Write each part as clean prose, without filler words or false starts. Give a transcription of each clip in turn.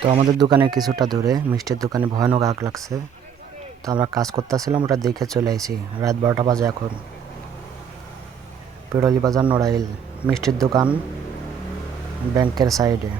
তো আমাদের দোকানে কিছুটা দূরে মিষ্টির দোকানে ভয়ানক আগ লাগছে। তো আমরা কাজ করতেছিলাম, ওটা দেখে চলে আইছি। রাত 12টা বাজে এখন। পিরলি বাজার নড়াইল, মিষ্টির দোকান ব্যাংকের সাইডে।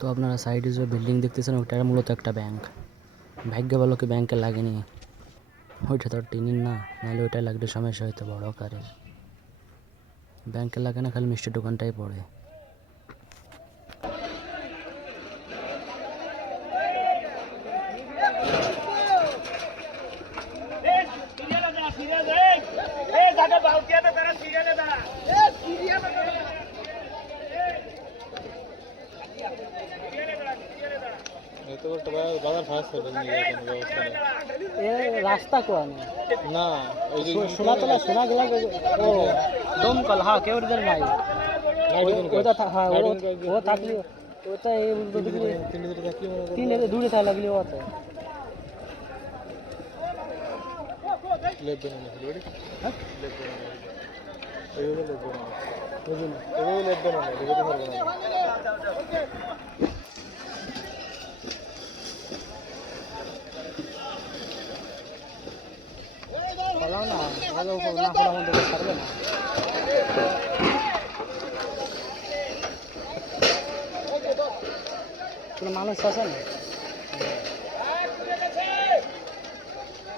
তো আপনারা সাইডে যে বিল্ডিং দেখতেছেন ওইটা মূলত একটা ব্যাংক। ভাগ্য ভালো কি ব্যাংকে লাগেনি, ওইটা তো টিনির না, নাহলে ওইটা লাগলে সমস্যা হইতো বড় আকারের। ব্যাংকে লাগে না, খালি মিষ্টির দোকানটাই পড়ে। রাস্তা কোয়া না সোনাতলা সোনা গেলা ও দমকল হ্যাঁ কেউ নাই ওটা হ্যাঁ ও থাকলে ওটা তিন দূরে থাকা লাগলে ও তো পালাও না না পড়া মধ্যে ছাড়বে না। মানুষ আছে না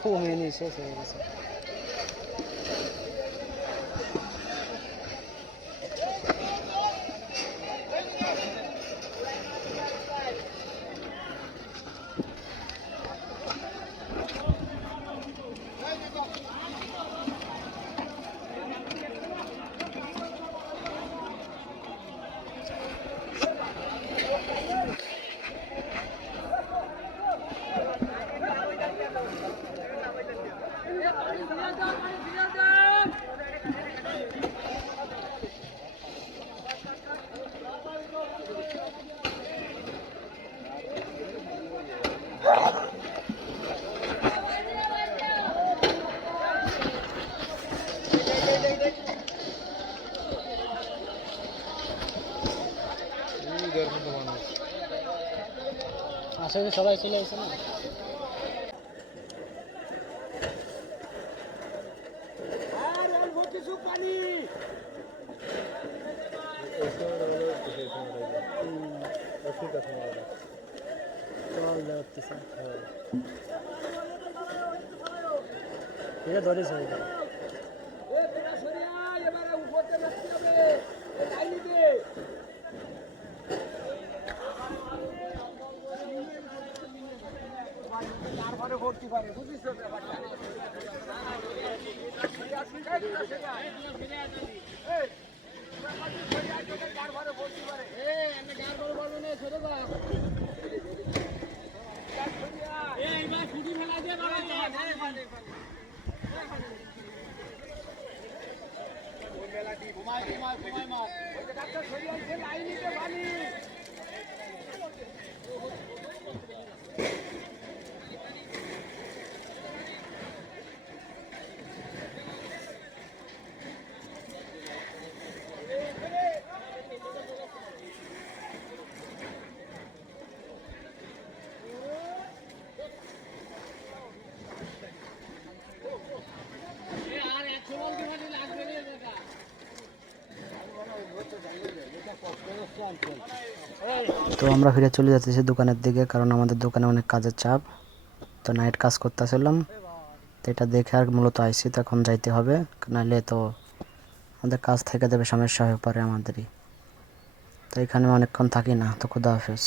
খুব মেয়ে শেষ হয়ে গেছে। আসলে সবাই চলে আসে না। ধরিস ভর্তি পারে বুঝিস ব্যাপারটা তো আমরা ফিরে চলে যাচ্ছি দোকানের দিকে, কারণ আমাদের দোকানে অনেক কাজের চাপ। তো নাইট কাজ করতেছিলাম, তো এটা দেখে আর মূলত আইসি, তো এখন যাইতে হবে, নাহলে তো আমাদের কাজ থেকে দেবে, সমস্যা হয়ে পড়ে আমাদেরই। তো এখানে অনেকক্ষণ থাকি না, তো খুদা হাফেজ।